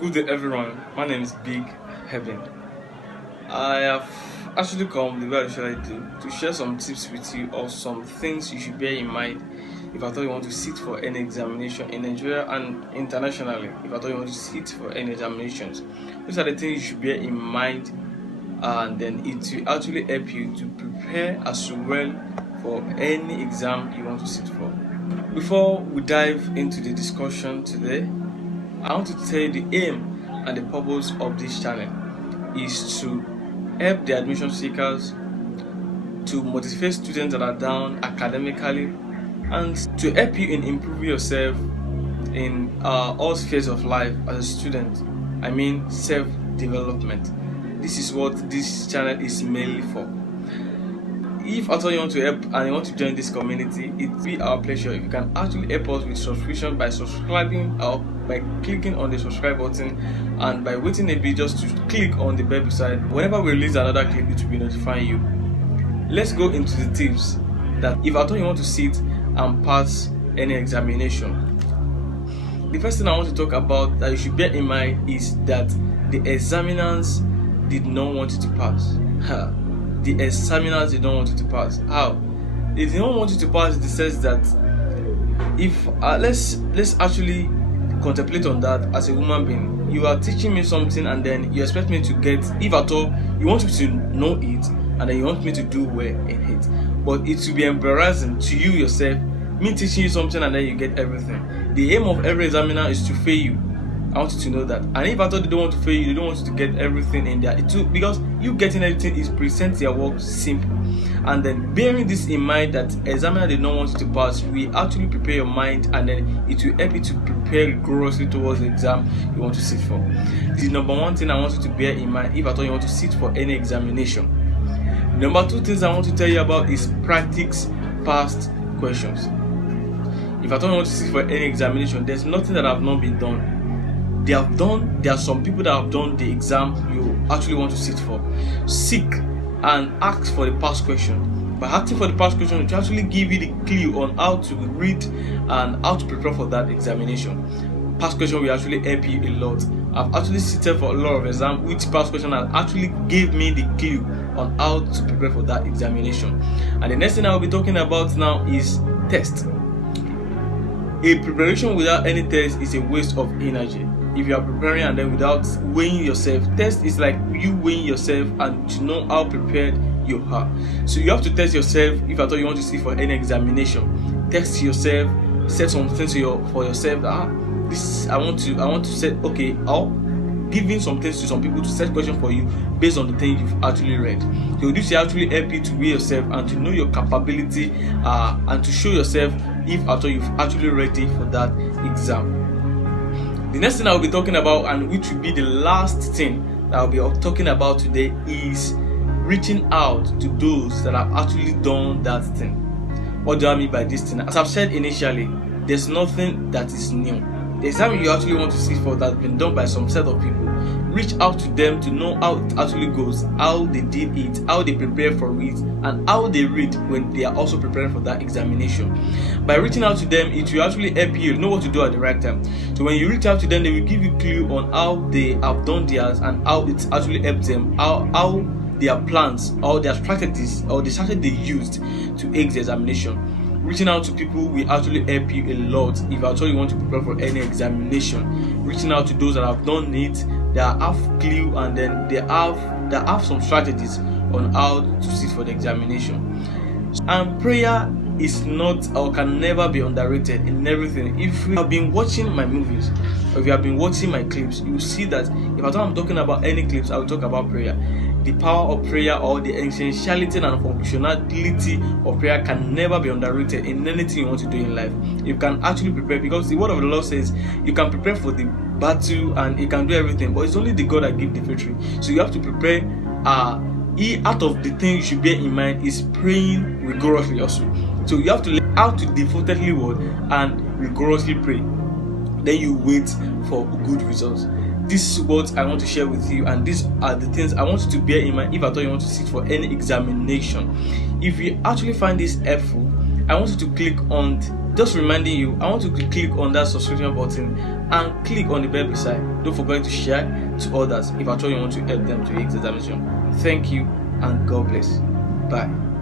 Good day, everyone. My name is Big Heaven. I have actually come the way I usually do to share some tips with you or some things you should bear in mind if I thought you want to sit for any examination in Nigeria and internationally. If I thought you want to sit for any examinations, these are the things you should bear in mind, and then it will actually help you to prepare as well for any exam you want to sit for. Before we dive into the discussion today, I want to tell you the aim and the purpose of this channel is to help the admission seekers, to motivate students that are down academically, and to help you in improving yourself in all spheres of life as a student. I mean self-development. This is what this channel is mainly for. If at all you want to help and you want to join this community, it will be our pleasure if you can actually help us with subscription by subscribing or by clicking on the subscribe button, and by waiting a bit just to click on the bell beside. Whenever we release another clip, it will be notifying you. Let's go into the tips that if at all you want to sit and pass any examination. The first thing I want to talk about that you should bear in mind is that the examiners did not want you to pass. The examiners did not want you to pass. How? They did not want you to pass in the sense that if let's actually contemplate on that as a human being. You are teaching me something and then you expect me to get, if at all you want me to know it and then you want me to do well in it, but it will be embarrassing to you yourself, me teaching you something and then you get everything. The aim of every examiner is to fail you. I want you to know that. And if I thought they don't want to fail you, they don't want you to get everything in there too, because you getting everything is present your work simple. And then bearing this in mind that examiner did not want you to pass, we actually prepare your mind, and then it will help you to prepare rigorously towards the exam you want to sit for. The number one thing I want you to bear in mind if I thought you want to sit for any examination. Number two things I want to tell you about is practice past questions. If I thought you want to sit for any examination, there's nothing that have not been done. There are some people that have done the exam you actually want to sit for. Seek and ask for the past question. By asking for the past question, it will actually give you the clue on how to read and how to prepare for that examination. Past question will actually help you a lot. I've actually seated for a lot of exams which past question has actually gave me the clue on how to prepare for that examination. And the next thing I will be talking about now is test. A preparation without any test is a waste of energy. If you are preparing and then without weighing yourself, test is like you weighing yourself and to know how prepared you are. So you have to test yourself. If I thought you want to sit for any examination, test yourself, set some things for yourself. This I want to set. Okay, I'll giving some things to some people to set questions for you based on the thing you've actually read. So this will actually help you to weigh yourself and to know your capability and to show yourself if at all you've actually ready for that exam. The next thing I will be talking about, and which will be the last thing that I'll be talking about today, is reaching out to those that have actually done that thing. What do I mean by this thing? As I've said initially, there's nothing that is new. The exam you actually want to sit for that has been done by some set of people. Reach out to them to know how it actually goes, how they did it, how they prepare for it, and how they read when they are also preparing for that examination. By reaching out to them, it will actually help you know what to do at the right time. So when you reach out to them, they will give you clue on how they have done theirs and how it actually helped them, how their plans or their strategies or the strategy they used to aid the examination. Reaching out to people will actually help you a lot if at all you want to prepare for any examination. Reaching out to those that have done it, they have clue, and then they have some strategies on how to sit for the examination. And prayer is not or can never be underrated in everything. If you have been watching my movies or if you have been watching my clips, you will see that if I'm talking about any clips, I will talk about prayer. The power of prayer or the essentiality and functionality of prayer can never be underrated in anything you want to do in life. You can actually prepare, because the word of the Lord says you can prepare for the battle and you can do everything, but it's only the God that gives the victory. So you have to prepare. Out of the things you should bear in mind is praying rigorously also. So you have to learn how to devotedly word and rigorously pray. Then you wait for good results. This is what I want to share with you, and these are the things I want you to bear in mind if at all you want to sit for any examination. If you actually find this helpful, I want you to click on Just reminding you, I want you to click on that subscription button and click on the bell beside. Don't forget to share to others if at all you want to help them to examine. Thank you and God bless. Bye.